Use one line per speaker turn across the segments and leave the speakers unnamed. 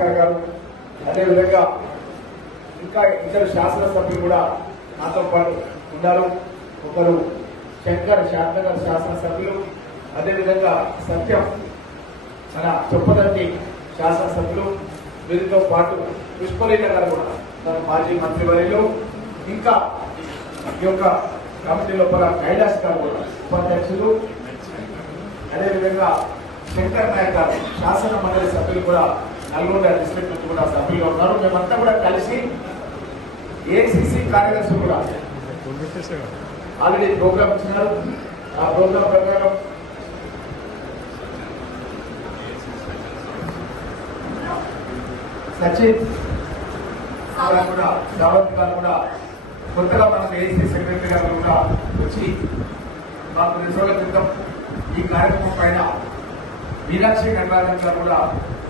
భాస్కర్ గారు అదేవిధంగా ఇంకా ఇద్దరు శాసనసభ్యులు కూడా నాతో పాటు ఉన్నారు. ఒకరు శంకర్ శాంతనగర్ శాసనసభ్యులు అదేవిధంగా సత్యం మన చొప్పదండి శాసనసభ్యులు వీరితో పాటు పుష్పలీల గారు కూడా తన మాజీ మంత్రివర్యులు ఇంకా ఈ యొక్క కమిటీ లోపల కైలాస్ గారు కూడా ఉపాధ్యక్షులు అదేవిధంగా శంకర్ నాయక్ గారు శాసన మండలి సభ్యులు కూడా నల్గొండ డిస్ట్రిక్ట్ నుంచి కూడా సభ్యులు ఉన్నారు. మేమంతా కూడా కలిసి ఏసీసీ కార్యదర్శి కూడా ఆల్రెడీ ప్రోగ్రామ్ ఇచ్చినారు. ఆ ప్రోగ్రామ్ ప్రకారం సచిన్ గారు కూడా రావత్ గారు కూడా కొత్తగా మనకు ఏసీ సెక్రటరీ గారు కూడా వచ్చి మాకు రెండు రోజుల క్రితం ఈ కార్యక్రమం పైన మీనాక్షి నటరాజన్ గారు కూడా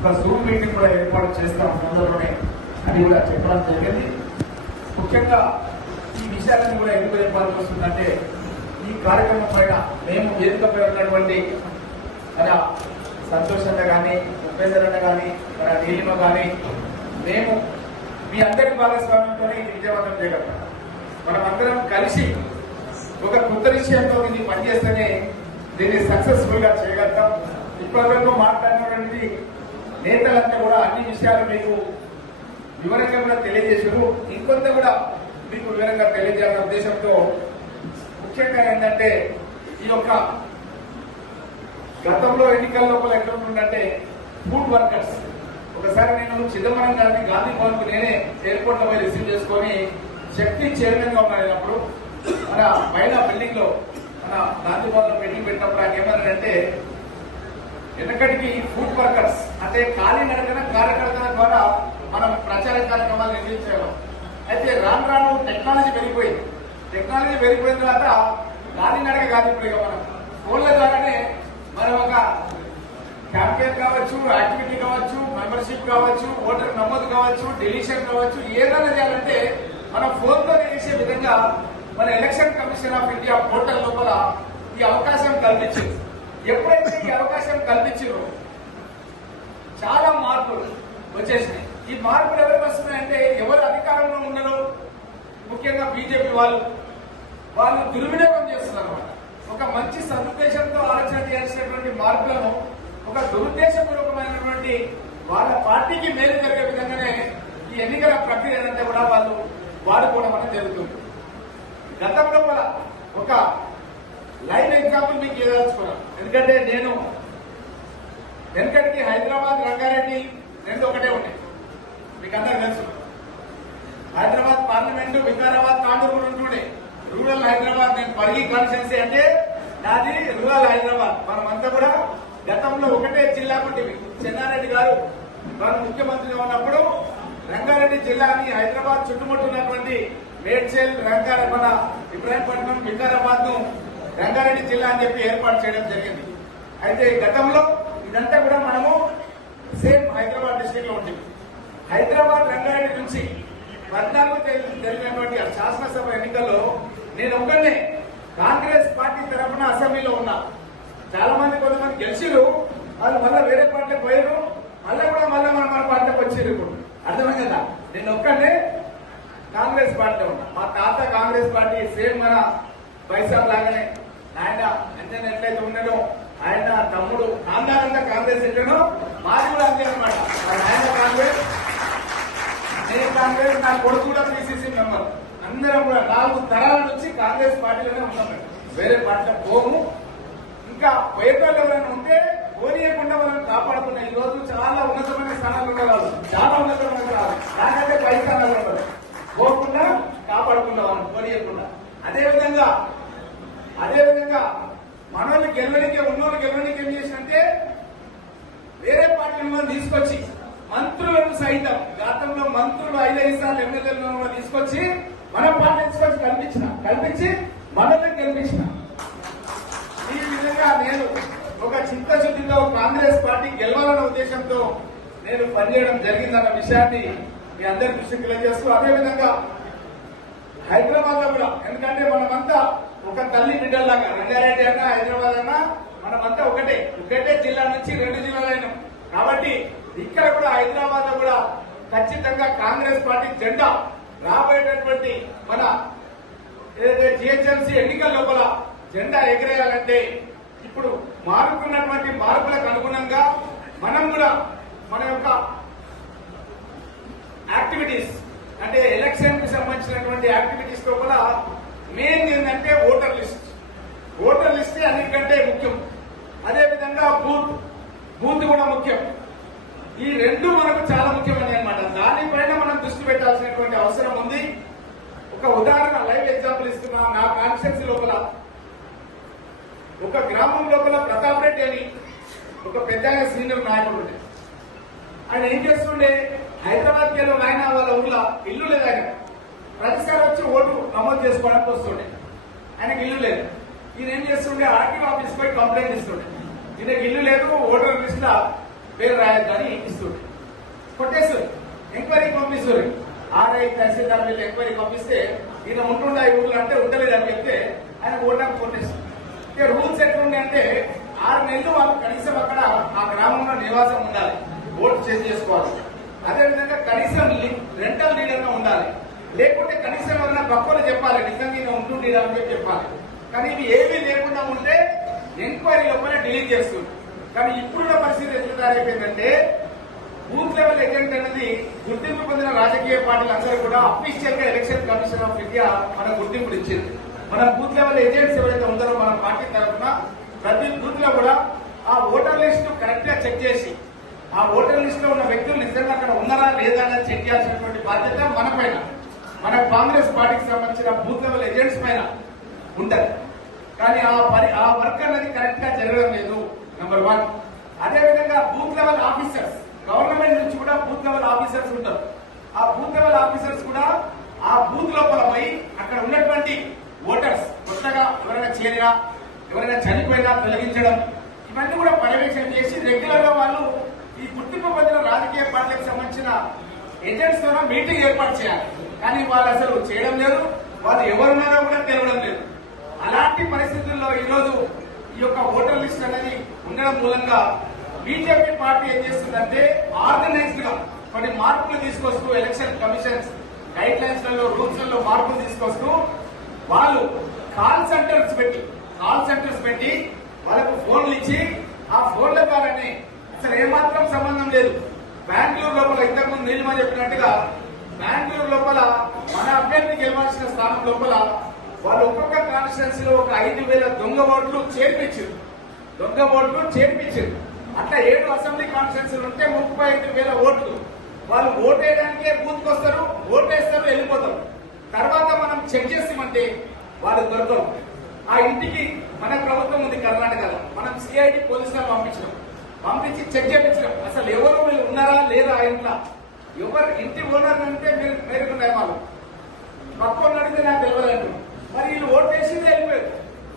ఒక జూమ్ మీటింగ్ కూడా ఏర్పాటు చేస్తాం తొందరలోనే అని కూడా చెప్పడం జరిగింది. ముఖ్యంగా ఈ విషయాలను కూడా ఎందుకు ఏర్పాటు చేస్తుందంటే ఈ కార్యక్రమం పైన మేము వేదికపై ఉన్నటువంటి మన సంతోషంగా కానీ ఉపేందర్ అన్న కానీ మన నీలిమ కానీ మేము మీ అందరి భాగస్వామ్యంతో ఇది విజయవంతం చేయగలుగుతాం మనం అందరం కలిసి ఒక కొత్త విషయంతో దీన్ని పనిచేస్తేనే దీన్ని సక్సెస్ఫుల్గా చేయగలుగుతాం. ఇప్పటివరకు మాట్లాడినటువంటి నేతలంతా కూడా అన్ని విషయాలు మీకు వివరంగా కూడా తెలియజేసారు ఇంకొంత కూడా మీకు వివరంగా తెలియజేయాలనే ఉద్దేశంతో ముఖ్యంగా ఏంటంటే ఈ యొక్క గతంలో ఎన్నికల లోపల ఎక్కడ ఉంటుందంటే ఫుడ్ వర్కర్స్. ఒకసారి నేను చిదంబరం గారిని గాంధీ భవన్కు నేనే ఎయిర్పోర్ట్లో పోయి రిసీవ్ చేసుకొని శక్తి చైర్మన్గా ఉన్నాను అప్పుడు మన పైన బిల్డింగ్లో మన గాంధీ భవన్లో మీటింగ్ పెట్టినప్పుడు ఆయన ఏమన్నాడంటే వెనకటికి ఫుడ్ వర్కర్స్ అంటే ఖాళీ నడకన కార్యకర్తల ద్వారా మనం ప్రచార కార్యక్రమాలు నిర్వహించేవాళ్ళం అయితే రాను రాను టెక్నాలజీ పెరిగిపోయింది. టెక్నాలజీ పెరిగిపోయిన తర్వాత ఖాళీ నడక కాదు ఇప్పుడు మనం. ఫోన్ల ద్వారానే మనం ఒక క్యాంపెయిన్ కావచ్చు యాక్టివిటీ కావచ్చు మెంబర్షిప్ కావచ్చు ఓటర్ నమోదు కావచ్చు డిలీషన్ కావచ్చు ఏదైనా చేయాలంటే మన ఫోన్తో చేసే విధంగా మన election commission of India portal లోపల ఈ అవకాశం కల్పించింది. ఎప్పుడైతే ఈ అవకాశం కల్పించారో చాలా మార్పులు వచ్చేసినాయి. ఈ మార్పులు ఎవరికి వస్తున్నాయంటే ఎవరు అధికారంలో ఉండరు ముఖ్యంగా బీజేపీ వాళ్ళు వాళ్ళు దుర్వినియోగం చేస్తున్నారు ఒక మంచి సదుద్దేశంతో ఆలోచన చేసినటువంటి మార్పులను ఒక దురుద్దేశపూర్వకమైనటువంటి వాళ్ళ పార్టీకి మేలు జరిగే విధంగానే ఈ ఎన్నికల ప్రక్రియ అంతా కూడా వాళ్ళు వాడుకోవడం అనేది జరుగుతుంది. గతంలో ఒక లైవ్ ఎగ్జాంపుల్ మీకు ఇవ్వదలుచుకున్నాను ఎందుకంటే నేను వెనకటికి హైదరాబాద్ రంగారెడ్డి రెండు ఒకటే ఉన్నాయి. మీకు అందరికి తెలుసు. హైదరాబాద్ పార్లమెంట్ వికారాబాద్ తాండూరు ఉంటుండే రూరల్ హైదరాబాద్ నేను పరిగి కాన్స్టిట్యున్సీ అంటే నాది రూరల్ హైదరాబాద్. మనమంతా కూడా గతంలో ఒకటే జిల్లా ఉంటుంది చెన్నారెడ్డి గారు వారు ముఖ్యమంత్రిగా ఉన్నప్పుడు రంగారెడ్డి జిల్లాని హైదరాబాద్ చుట్టుముట్టున్నటువంటి మేడ్చల్ రంగారెడ్డి మన ఇబ్రాహీంపట్నం వికారాబాద్ను రంగారెడ్డి జిల్లా అని చెప్పి ఏర్పాటు చేయడం జరిగింది. అయితే గతంలో ఇదంతా కూడా మనము సేమ్ హైదరాబాద్ డిస్టిక్లో ఉంటుంది హైదరాబాద్ రంగారెడ్డి నుంచి పద్నాలుగు తేదీ జరిగినటువంటి ఆ శాసనసభ ఎన్నికల్లో నేను ఒకనే కాంగ్రెస్ పార్టీ తరఫున అసెంబ్లీలో ఉన్నా. చాలా మంది కొంతమంది గెలిచిరు వాళ్ళు మళ్ళీ వేరే పార్టీకి పోయారు మళ్ళీ కూడా మళ్ళీ మన మన పార్టీకి వచ్చారు ఇప్పుడు. అర్థమైంది కదా నేను ఒక్కనే కాంగ్రెస్ పార్టీ ఉన్నా. మా తాత కాంగ్రెస్ పార్టీ సేమ్ మన వైసాబ్ లాగానే ఆయన అంజన్ ఎట్లయితే ఉన్నాడో ఆయన తమ్ముడు నాందానంతా కాంగ్రెస్ ఎట్లనో మాది కూడా అంతే అనమాట ఆయన కాంగ్రెస్ నేను కాంగ్రెస్ నా కొడుకు కూడా పిసిసి మెంబర్. అందరం కూడా నాలుగు తరాల నుంచి కాంగ్రెస్ పార్టీలోనే ఉన్నాం వేరే పార్టీలో పోము. ఇంకా పేదలు ఎవరైనా ఉంటే పోనీయకుండా మనం కాపాడుకున్నాం ఈ రోజు చాలా ఉన్నతమైన స్థానాలు ఉండరాదు చాలా ఉన్నతమైన కాదు నాకంటే పై స్థానాలు ఉండదు పోకుండా కాపాడుకున్నాం మనం పోనీయకుండా అదేవిధంగా మనల్ని గెలవడానికి ఉన్నోళ్ళు గెలవడానికి ఏం చేసినంటే వేరే పార్టీలను తీసుకొచ్చి మంత్రులను సైతం గతంలో మంత్రులు ఐదైదు సార్లు ఎమ్మెల్యేలను తీసుకొచ్చి మన పార్టీ తీసుకొచ్చి కల్పించిన కల్పించి మనల్ని గెలిపించిన. ఈ విధంగా నేను ఒక చిత్తశుద్ధితో కాంగ్రెస్ పార్టీ గెలవాలన్న ఉద్దేశంతో నేను పనిచేయడం జరిగిందన్న విషయాన్ని మీ అందరి దృష్టికి తెలియజేస్తూ అదేవిధంగా హైదరాబాద్లో కూడా ఎందుకంటే మనమంతా ఒక తల్లి బిడ్డల్లాగా రంగారెడ్డి అన్నా హైదరాబాద్ అన్నా మనమంతా ఒకటే. ఒకటే జిల్లా నుంచి రెండు జిల్లాలైనా. కాబట్టి ఇక్కడ కూడా హైదరాబాద్లో కూడా ఖచ్చితంగా కాంగ్రెస్ పార్టీ జెండా రాబోయేటటువంటి మన ఏదైతే జిహెచ్ఎంసీ ఎన్నికల లోపల జెండా ఎగిరేయాలంటే ఇప్పుడు మారుతున్నటువంటి మార్పులకు అనుగుణంగా మనం కూడా మన యొక్క యాక్టివిటీస్ అంటే ఎలక్షన్కి సంబంధించినటువంటి యాక్టివిటీస్ లోపల మెయిన్ ఏంటంటే ఓటర్ లిస్ట్. ఓటర్ లిస్టే అన్నిటికంటే ముఖ్యం. అదేవిధంగా బూత్. బూత్ కూడా ముఖ్యం. ఈ రెండు మనకు చాలా ముఖ్యమైనవి అనమాట దానిపైన మనం దృష్టి పెట్టాల్సినటువంటి అవసరం ఉంది. ఒక ఉదాహరణ లైవ్ ఎగ్జాంపుల్ ఇస్తున్నా. నా కాన్స్టిట్యున్సీ లోపల ఒక గ్రామం లోపల ప్రతాప్ రెడ్డి అని ఒక పెద్ద సీనియర్ నాయకుడు ఆయన ఏం చేస్తుండే? హైదరాబాద్కి ఆయన వాళ్ళ ఊర్లో ఇల్లు లేదు ఆయన ప్రతిసారి వచ్చి ఓటు నమోదు చేసుకోవడానికి వస్తుండే. ఆయనకి ఇల్లు లేదు. ఈయన ఏం చేస్తుండే? ఆర్టీఓ ఆఫీస్ పోయి కంప్లైంట్ ఇస్తుండే. ఈయనకి ఇల్లు లేదు ఓటర్ లిస్ట్ పేరు పేరు రాయొద్దని ఇస్తుండే. కొట్టేస్తుంది. ఎంక్వైరీ పంపిస్తారు ఆర్ఐ తహసీల్దార్ మీద ఎంక్వైరీ పంపిస్తే ఈయన ఉంటుండే ఈ ఊర్లో అంటే ఉండలేదు అని చెప్తే ఆయన ఓటాకు కొట్టేస్తుంది. ఇక రూల్స్ ఎట్లుండే అంటే ఆరు నెలలు వాళ్ళు కనీసం అక్కడ ఆ గ్రామంలో నివాసం ఉండాలి. ఓటు చేంజ్ చేసుకోవాలి. అదేవిధంగా కనీసం రెంటల్ లీడర్గా ఉండాలి. లేకుంటే కనీసం ఎవరైనా గొప్పలు చెప్పాలి నిజంగా ఈయన ఉంటుండే అని చెప్పి చెప్పాలి. కానీ ఇవి ఏమీ లేకుండా ఉంటే ఎంక్వైరీ లోపల డిలీట్ చేస్తుంది. కానీ ఇప్పుడున్న పరిస్థితి ఎట్లా తయారైపోయిందంటే బూత్ లెవెల్ ఏజెంట్ అనేది గుర్తింపు పొందిన రాజకీయ పార్టీలు అందరూ కూడా అఫీషియల్గా ఎలక్షన్ కమిషన్ ఆఫ్ ఇండియా మన గుర్తింపు ఇచ్చింది. మన బూత్ లెవెల్ ఏజెంట్స్ ఎవరైతే ఉన్నారో మన పార్టీ తరఫున ప్రతి బూత్లో కూడా ఆ ఓటర్ లిస్ట్ కరెక్ట్గా చెక్ చేసి ఆ ఓటర్ లిస్ట్లో ఉన్న వ్యక్తులు నిజంగా అక్కడ ఉన్నారా లేదా అని చెక్ చేయాల్సినటువంటి బాధ్యత మన పైన. మన కాంగ్రెస్ పార్టీకి సంబంధించిన బూత్ లెవెల్ ఏజెంట్స్ పైన ఉంటది. కానీ ఆ పని ఆ వర్క్ అనేది కరెక్ట్గా జరగడం లేదు నెంబర్ వన్ అదేవిధంగా బూత్ లెవెల్ ఆఫీసర్స్ గవర్నమెంట్ నుంచి కూడా బూత్ లెవెల్ ఆఫీసర్స్ ఉంటారు. ఆ బూత్ లెవెల్ ఆఫీసర్స్ కూడా ఆ బూత్ లోపల పోయి అక్కడ ఉన్నటువంటి ఓటర్స్ కొత్తగా ఎవరైనా చేరినా ఎవరైనా చనిపోయినా తొలగించడం ఇవన్నీ కూడా పర్యవేక్షణ చేసి రెగ్యులర్గా వాళ్ళు ఈ గుర్తింపు పొందిన రాజకీయ పార్టీలకు సంబంధించిన ఏజెంట్స్ ద్వారా మీటింగ్ ఏర్పాటు చేయాలి. కానీ వాళ్ళు అసలు చేయడం లేదు వాళ్ళు ఎవరున్నారో కూడా తెలియడం లేదు. అలాంటి పరిస్థితుల్లో ఈరోజు ఈ యొక్క ఓటర్ లిస్ట్ అనేది ఉండడం మూలంగా బీజేపీ పార్టీ ఏం చేస్తుందంటే ఆర్గనైజ్డ్గా కొన్ని మార్పులు తీసుకొస్తూ ఎలక్షన్ కమిషన్స్ గైడ్ లైన్స్లలో రూల్స్లలో మార్పులు తీసుకొస్తూ వాళ్ళు కాల్ సెంటర్స్ పెట్టి కాల్ సెంటర్స్ పెట్టి వాళ్ళకు ఫోన్లు ఇచ్చి ఆ ఫోన్ల ద్వారానే అసలు ఏమాత్రం సంబంధం లేదు బెంగళూరు లోపల ఇంతకుముందు నీలిమ చెప్పినట్టుగా బెంగళూరు లోపల మన అభ్యర్థి గెలవాల్సిన లోపల వాళ్ళు ఒక్కొక్క కాన్స్టిట్యున్సీ లో ఒక ఐదు వేల దొంగ ఓట్లు చేర్పించారు. దొంగ ఓట్లు చేర్పించారు. అట్లా ఏడు అసెంబ్లీ కాన్స్టిట్యున్సీలు ఉంటే ముప్పై ఐదు వేల ఓట్లు. వాళ్ళు ఓటేయడానికే బూత్కి వస్తారు ఓటేస్తారు వెళ్ళిపోతారు. తర్వాత మనం చెక్ చేసామంటే వాళ్ళు దొరకరు ఆ ఇంటికి మన ప్రభుత్వం ఉంది కర్ణాటకలో. మనం సిఐడి పోలీసులు పంపించినాం. పంపించి చెక్ చేయించినాం. అసలు ఎవరు మీరు ఉన్నారా లేదా ఇంట్లో? ఎవరు ఇంటి ఓనర్ అంటే మీరు మేరకు నియమాలు పక్కన అడిగితే నాకు తెలియదండి మరి వీళ్ళు ఓటు వేసింది వెళ్ళిపోయారు.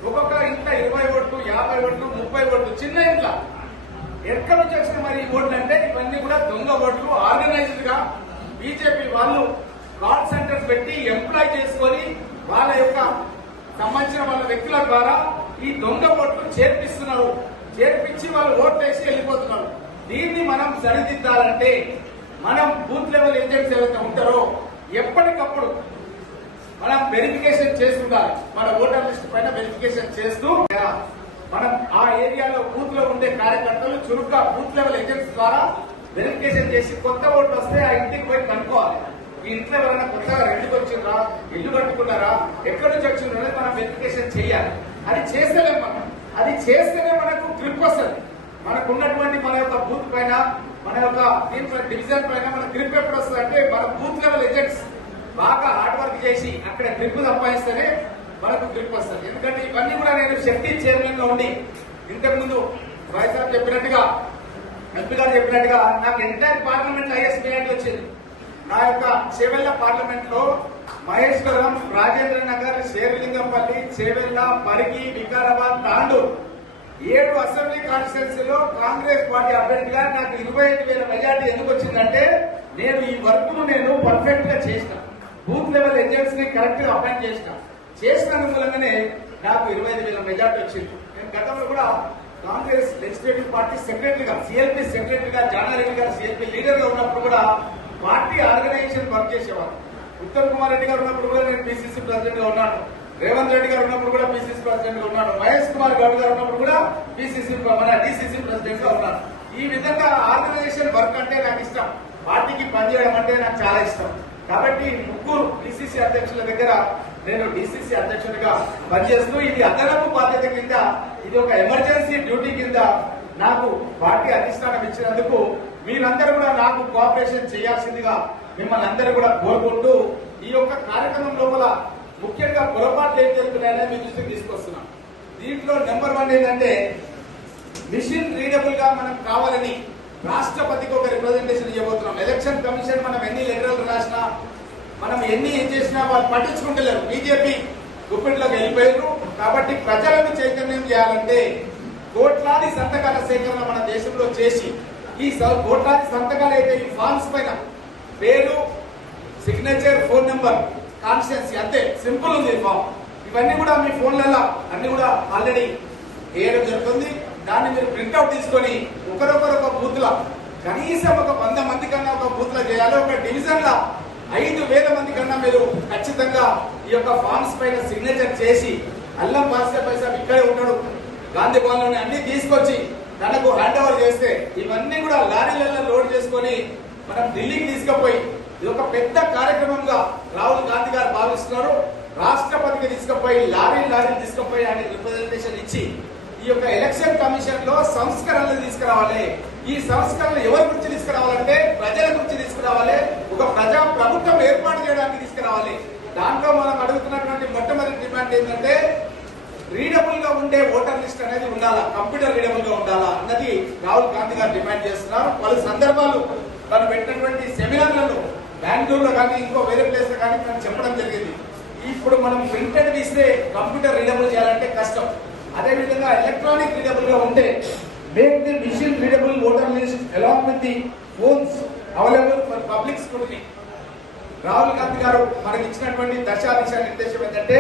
ఒక్కొక్క ఇంట్లో ఇరవై ఓట్లు యాభై ఓట్లు ముప్పై ఓట్లు చిన్న ఇంట్లో. ఎక్కడ నుంచి వచ్చిన మరి ఈ ఓట్లు అంటే ఇవన్నీ కూడా దొంగ ఓట్లు ఆర్గనైజ్డ్గా బీజేపీ వాళ్ళు కాల్ సెంటర్ పెట్టి ఎంప్లాయ్ చేసుకొని వాళ్ళ యొక్క సంబంధించిన వాళ్ళ వ్యక్తుల ద్వారా ఈ దొంగ ఓట్లు చేర్పిస్తున్నారు. చేర్పించి వాళ్ళు ఓట్లు వేసి వెళ్ళిపోతున్నారు. దీన్ని మనం సరిదిద్దాలంటే మనం బూత్ లెవెల్ ఏజెంట్స్ ఏవైతే ఉంటారో ఎప్పటికప్పుడు మనం వెరిఫికేషన్ చేస్తుండాలి. మన ఓటర్ లిస్ట్ పైన వెరిఫికేషన్ చేస్తూ మనం ఆ ఏరియాలో బూత్లో ఉండే కార్యకర్తలు చురుగ్గా బూత్ లెవెల్ ఏజెంట్స్ ద్వారా వెరిఫికేషన్ చేసి కొత్త ఓట్లు వస్తే ఆ ఇంటికి పోయి కనుక్కోవాలి. ఈ ఇంట్లో ఎవరైనా కొత్తగా రెండుకి వచ్చిండ్రా ఇల్లు కట్టుకున్నారా? ఎక్కడి నుంచి వచ్చిండ్రా అనేది మనం వెరిఫికేషన్ చేయాలి. అది చేస్తేనే మనం. అది చేస్తేనే మనకు గ్రిప్ వస్తుంది. మనకు ఉన్నటువంటి మన యొక్క బూత్ పైన మన యొక్క దీంట్లో డివిజన్ పైన మన గ్రిప్ ఎప్పుడు వస్తుంది అంటే మన బూత్ లెవెల్ ఏజెంట్స్ బాగా హార్డ్ వర్క్ చేసి అక్కడ గ్రిప్ సంపాదిస్తేనే మనకు గ్రిప్ వస్తుంది. ఎందుకంటే ఇవన్నీ కూడా నేను శక్తి చైర్మన్గా ఉండి ఇంతకు ముందు వైఎస్ఆర్ చెప్పినట్టుగా ఎంపీ గారు చెప్పినట్టుగా నాకు ఎంటైర్ పార్లమెంట్ ఐఎస్ మెజార్టీ వచ్చింది. నా యొక్క చేవెళ్ళ పార్లమెంట్లో మహేశ్వరం రాజేంద్ర నగర్ శేరలింగంపల్లి చేవెళ్ళ పరికి వికారాబాద్ తాండూరు ఏడు అసెంబ్లీ కాన్స్టిట్యున్సీలో కాంగ్రెస్ పార్టీ అభ్యర్థిగా నాకు ఇరవై ఐదు వేల మెజార్టీ ఎందుకు వచ్చిందంటే నేను ఈ వర్క్ను నేను పర్ఫెక్ట్గా చేసిన. బూత్ లెవెల్ ఏజెంట్స్ని కరెక్ట్గా అపాయింట్ చేసిన. చేసిన మూలంగానే నాకు ఇరవై ఐదు వేల మెజార్టీ వచ్చింది. నేను గతంలో కూడా కాంగ్రెస్ లెజిస్లేటివ్ పార్టీ సెక్రటరీగా సిఎల్పి సెక్రటరీగా జానారెడ్డి గారు సిఎల్పి లీడర్గా ఉన్నప్పుడు కూడా పార్టీ ఆర్గనైజేషన్ వర్క్ చేసేవారు. ఉత్తమ్ కుమార్ రెడ్డి గారు ఉన్నప్పుడు కూడా నేను పిసిసి ప్రెసిడెంట్గా ఉన్నాను. రేవంత్ రెడ్డి గారు ఉన్నప్పుడు కూడా పిసిసి ప్రెసిడెంట్గా ఉన్నాను. మహేష్ కుమార్ గౌడ్ గారు ఉన్నప్పుడు కూడా పిసిసి మన డిసిసి ప్రెసిడెంట్గా ఉన్నాను. ఈ విధంగా ఆర్గనైజేషన్ వర్క్ అంటే నాకు ఇష్టం. పార్టీకి పనిచేయడం అంటే నాకు చాలా ఇష్టం. కాబట్టి ముగ్గురు డిసిసి అధ్యక్షుల దగ్గర నేను డిసిసి అధ్యక్షుడిగా పనిచేస్తూ ఇది అదనపు బాధ్యత కింద ఇది ఒక ఎమర్జెన్సీ డ్యూటీ కింద నాకు పార్టీ అధిష్టానం ఇచ్చినందుకు మీరందరూ కూడా నాకు కోఆపరేషన్ చేయాల్సిందిగా మిమ్మల్ని అందరూ కూడా కోరుకుంటూ ఈ యొక్క కార్యక్రమం లోపల ముఖ్యంగా పొరపాట్లు ఏం జరుగుతున్నాయని మీ దృష్టికి తీసుకొస్తున్నాం దీంట్లో నెంబర్ వన్ ఏంటంటే మిషన్ రీడబుల్గా మనం కావాలని రాష్ట్రపతికి ఒక రిప్రజెంటేషన్ ఇవ్వబోతున్నాం. ఎలక్షన్ కమిషన్ మనం ఎన్ని లెటర్లు రాసినా మనం ఎన్ని ఏం చేసినా వాళ్ళు పట్టించుకుంటలేరు. బీజేపీ గుప్పిట్లోకి వెళ్ళిపోయారు కాబట్టి ప్రజలను చైతన్యం చేయాలంటే కోట్లాది సంతకాల సేకరణ మన దేశంలో చేసి ఈ కోట్లాది సంతకాలు అయితే ఈ ఫార్మ్స్ పైన పేరు సిగ్నేచర్ ఫోన్ నెంబర్ కాన్స్టిట్యున్సీ అంతే. సింపుల్ ఉంది ఫామ్ ఇవన్నీ కూడా మీ ఫోన్లలో అన్ని కూడా ఆల్రెడీ వేయడం జరుగుతుంది. దాన్ని మీరు ప్రింట్అవుట్ తీసుకొని ఒకరొకరు ఒక బూత్లా కనీసం ఒక వంద మంది కన్నా ఒక బూత్లా చేయాలి. ఒక డివిజన్ ఐదు వేల మంది కన్నా మీరు ఖచ్చితంగా ఈ యొక్క ఫామ్స్ పైన సిగ్నేచర్ చేసి అల్లం పాస్తే పైసా ఇక్కడే ఉంటాడు. గాంధీ భవన్ అన్ని తీసుకొచ్చి తనకు హ్యాండ్ ఓవర్ చేస్తే ఇవన్నీ కూడా లారీలలో లోడ్ చేసుకొని మనం ఢిల్లీకి తీసుకుపోయి ఇది ఒక పెద్ద కార్యక్రమంగా రాహుల్ గాంధీ గారు భావిస్తున్నారు. రాష్ట్రపతికి తీసుకుపోయి లారీ లారీ తీసుకుపోయి ఆయన రిప్రజెంటేషన్ ఇచ్చి ఈ యొక్క ఎలక్షన్ కమిషన్లో సంస్కరణలు తీసుకురావాలి. ఈ సంస్కరణలు ఎవరి గురించి తీసుకురావాలంటే ప్రజల గురించి తీసుకురావాలి. ఒక ప్రజా ప్రభుత్వం ఏర్పాటు చేయడానికి తీసుకురావాలి. దాంట్లో మనం అడుగుతున్నటువంటి మొట్టమొదటి డిమాండ్ ఏంటంటే రీడబుల్గా ఉండే ఓటర్ లిస్ట్ అనేది ఉండాలా? కంప్యూటర్ రీడబుల్గా ఉండాలా? అన్నది రాహుల్ గాంధీ గారు డిమాండ్ చేస్తున్నారు. పలు సందర్భాలు తను పెట్టినటువంటి సెమినార్లలో బెంగళూరులో కానీ ఇంకో వేరే ప్లేస్లో కానీ తను చెప్పడం జరిగింది. ఇప్పుడు మనం ప్రింటెడ్ తీస్తే కంప్యూటర్ రీడబుల్ చేయాలి అదేవిధంగా అదే విధంగా ఎలక్ట్రానిక్ రీడబుల్గా ఉంటే make the machine readable voter list along with the phones available for public scooty Rahul Gandhi గారు మనకి ఇచ్చినటువంటి దశా దిశ నిర్దేశం ఏంటంటే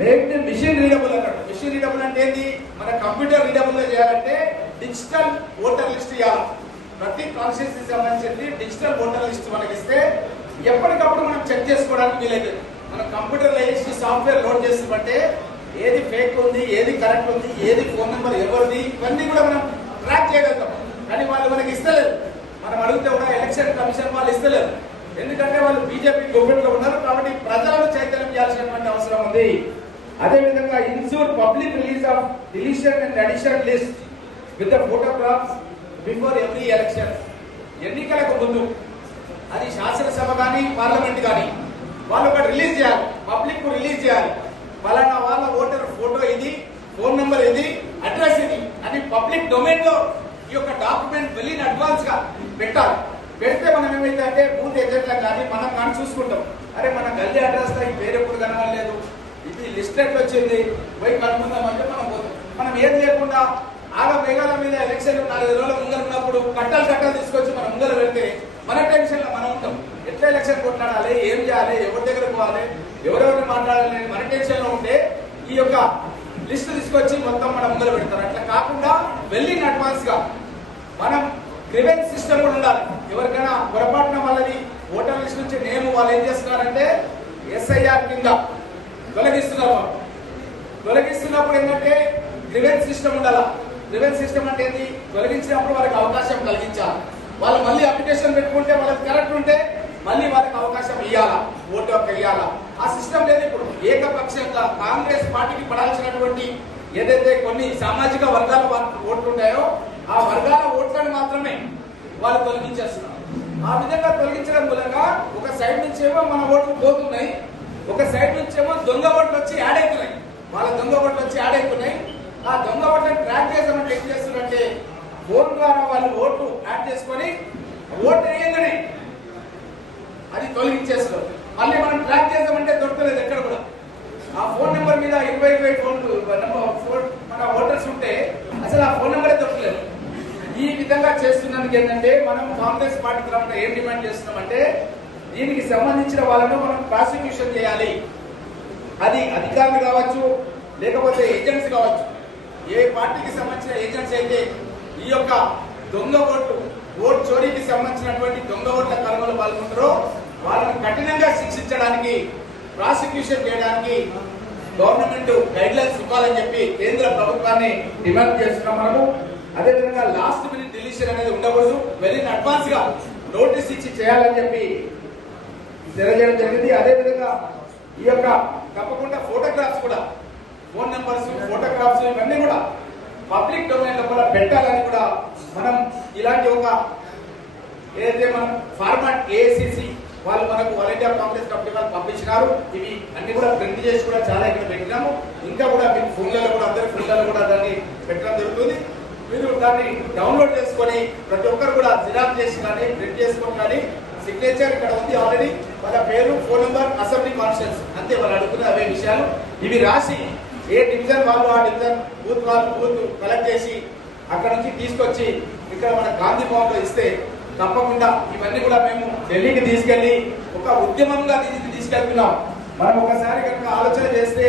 మేక్ ది మిషన్ రీడబుల్ అన్నాడు. మిషన్ రీడబుల్ అంటే ఏంటి మన కంప్యూటర్ రీడబుల్గా చేయాలంటే డిజిటల్ ఓటర్ లిస్ట్ ఇవ్వాలి ప్రతి కాన్స్టిట్యూన్సీ సంబంధించి డిజిటల్ ఓటర్ లిస్ట్ మనకి ఇస్తే ఎప్పటికప్పుడు మనం చెక్ చేసుకోవడానికి వీలైతుంది. మన కంప్యూటర్లో వేసి సాఫ్ట్వేర్ లోడ్ చేస్తామంటే ఏది ఫేక్ ఉంది ఏది కరెక్ట్ ఉంది ఏది ఫోన్ నెంబర్ ఎవరిది ఇవన్నీ కూడా మనం ట్రాక్ చేయగలుగుతాం. కానీ వాళ్ళు మనకి ఇస్తలేదు మనం అడిగితే కూడా ఎలక్షన్ కమిషన్ వాళ్ళు ఇస్తలేరు. ఎందుకంటే వాళ్ళు బీజేపీ గవర్నమెంట్లో ఉన్నారు కాబట్టి ప్రజలను చైతన్యం చేయాల్సినటువంటి అవసరం ఉంది. అదేవిధంగా ensure public release of deletion and addition list with the photographs before every election ఎన్నికలకు ముందు అది శాసనసభ కానీ పార్లమెంట్ కానీ వాళ్ళు ఒకటి రిలీజ్ చేయాలి. పబ్లిక్ రిలీజ్ చేయాలి ఫలానా వాళ్ళ ఓటర్ ఫోటో ఇది ఫోన్ నెంబర్ ఇది అడ్రస్ ఇది అని పబ్లిక్ డొమైన్లో ఈ యొక్క డాక్యుమెంట్ వెళ్ళిన అడ్వాన్స్గా పెట్టాలి. పెడితే మనం ఏమైతే అంటే బూత్ ఏజెంట్లకు కానీ మనం కానీ చూసుకుంటాం. అరే మన గల్లీ అడ్రస్ ఈ పేరు ఎప్పుడు కనబడలేదు? ఇది లిస్ట్ ఎట్లా వచ్చింది? పోయి కనుక్కుందాం అంటే మనం పోతాం. మనం ఏం లేకుండా ఆగ మేఘాల మీద ఎలక్షన్ నాలుగు రోజుల ముందర ఉన్నప్పుడు కట్టాలు చట్టాలు తీసుకొచ్చి మనం ముందర పెడితే మన టెన్షన్లో మనం ఉంటాం. ఎట్లా ఎలక్షన్ కొట్లాడాలి? ఏం చేయాలి? ఎవరి దగ్గర పోవాలి? ఎవరెవరిని మాట్లాడాలి? మన టెన్షన్లో ఉంటే ఈ యొక్క లిస్ట్ తీసుకొచ్చి మొత్తం మన ముందర పెడతారు. అట్లా కాకుండా వెళ్ళిన అడ్వాన్స్గా. మనం గ్రివెన్స్ సిస్టమ్ కూడా ఉండాలి. ఎవరికైనా పొరపాటున వాళ్ళది ఓటర్ లిస్ట్ నుంచి నేమ్ వాళ్ళు ఏం చేస్తున్నారంటే ఎస్ఐఆర్ కింద తొలగిస్తున్నారు వాళ్ళు. తొలగిస్తున్నప్పుడు ఏంటంటే గ్రివెన్స్ సిస్టమ్ ఉండాలా. గ్రివెన్స్ సిస్టమ్ అంటే ఏంటి తొలగించినప్పుడు వాళ్ళకి అవకాశం కలిగించాలి. వాళ్ళు మళ్ళీ అప్లికేషన్ పెట్టుకుంటే వాళ్ళకి కరెక్ట్ ఉంటే మళ్ళీ వాళ్ళకి అవకాశం ఇవ్వాలా ఓటు హక్కు ఇవ్వాలా ఆ సిస్టమ్ లేదు ఇప్పుడు. ఏకపక్షంగా కాంగ్రెస్ పార్టీకి పడాల్సినటువంటి ఏదైతే కొన్ని సామాజిక వర్గాల ఓట్లు ఉంటాయో ఆ వర్గాల ఓట్లను మాత్రమే వాళ్ళు తొలగించేస్తున్నారు. ఆ విధంగా తొలగించడం మూలంగా ఒక సైడ్ నుంచి ఏమో మన ఓట్లు పోతున్నాయి ఒక సైడ్ నుంచి ఏమో దొంగ ఓట్లు వచ్చి యాడ్ అవుతున్నాయి. వాళ్ళ దొంగ ఓట్లు వచ్చి యాడ్ అవుతున్నాయి. ఆ దొంగ ఓట్లను ట్రాక్ చేసామంటే ఏం చేస్తున్నారంటే ఫోన్ ద్వారా వాళ్ళు ఓట్లు యాడ్ చేసుకొని ఓటు వేయంగానే అది తొలగించేస్తున్నారు. మళ్ళీ మనం ట్రాక్ చేసామంటే దొరకలేదు ఎక్కడ కూడా. ఆ ఫోన్ నెంబర్ మీద ఇరవై ఇరవై ఫోన్ నెంబర్ ఫోన్ మన ఓటర్స్ ఉంటే అసలు ఆ ఫోన్ నెంబరే దొరకలేదు. ఈ విధంగా చేస్తున్నందుకు ఏంటంటే మనం కాంగ్రెస్ పార్టీ తరఫున ఏం డిమాండ్ చేస్తున్నామంటే దీనికి సంబంధించిన వాళ్ళను మనం ప్రాసిక్యూషన్ చేయాలి. అది అధికారులు కావచ్చు లేకపోతే ఏజెంట్స్ కావచ్చు. ఏ పార్టీకి సంబంధించిన ఏజెంట్స్ అయితే ఈ యొక్క దొంగ ఓట్లు ఓట్ చోరీకి సంబంధించినటువంటి దొంగ ఓట్ల కలవలు పాల్గొంటారో వాళ్ళని కఠినంగా శిక్షించడానికి ప్రాసిక్యూషన్ చేయడానికి గవర్నమెంట్ గైడ్ లైన్స్ ఇవ్వాలని చెప్పి కేంద్ర ప్రభుత్వాన్ని డిమాండ్ చేస్తున్నాం మనము. అదేవిధంగా లాస్ట్ మినిట్ డిలీషన్ అనేది ఉండకూడదు. వెళ్ళిన అడ్వాన్స్గా నోటీస్ ఇచ్చి చేయాలని చెప్పి తెలియజేయడం జరిగింది. అదేవిధంగా ఈ యొక్క తప్పకుండా ఫోటోగ్రాఫ్స్ కూడా ఫోన్ నెంబర్స్ ఫోటోగ్రాఫ్స్ ఇవన్నీ కూడా పబ్లిక్ డొమైన్ లోపల పెట్టాలని కూడా మనం ఇలాంటి ఒక ఏదైతే మనం ఫార్మాట్ ఏసీసీ వాళ్ళు మనకు ఆల్ ఇండియా కాంగ్రెస్ కమిటీ వాళ్ళు పంపించినారు. ఇవి అన్ని కూడా ప్రింట్ చేసి కూడా చాలా ఇక్కడ పెట్టినాము. ఇంకా కూడా మీకు ఫోన్లలో కూడా అందరి ఫోన్లలో కూడా దాన్ని పెట్టడం జరుగుతుంది. మీరు దాన్ని డౌన్లోడ్ చేసుకొని ప్రతి ఒక్కరు కూడా జిరాక్ చేసి కానీ ప్రింట్ చేసుకొని కానీ సిగ్నేచర్ ఇక్కడ ఉంది ఆల్రెడీ వాళ్ళ పేరు ఫోన్ నెంబర్ అసెంబ్లీ కాన్షియన్స్ అంతే వాళ్ళు అడుగుతున్న అవే విషయాలు. ఇవి రాసి ఏ డివిజన్ వాళ్ళు ఆ డివిజన్ బూత్ వాళ్ళు బూత్ కలెక్ట్ చేసి అక్కడ నుంచి తీసుకొచ్చి ఇక్కడ మన గాంధీ భవన్లో ఇస్తే తప్పకుండా ఇవన్నీ కూడా మేము ఢిల్లీకి తీసుకెళ్ళి ఒక ఉద్యమంగా తీసుకెళ్తున్నాం. మనం ఒకసారి కనుక ఆలోచన చేస్తే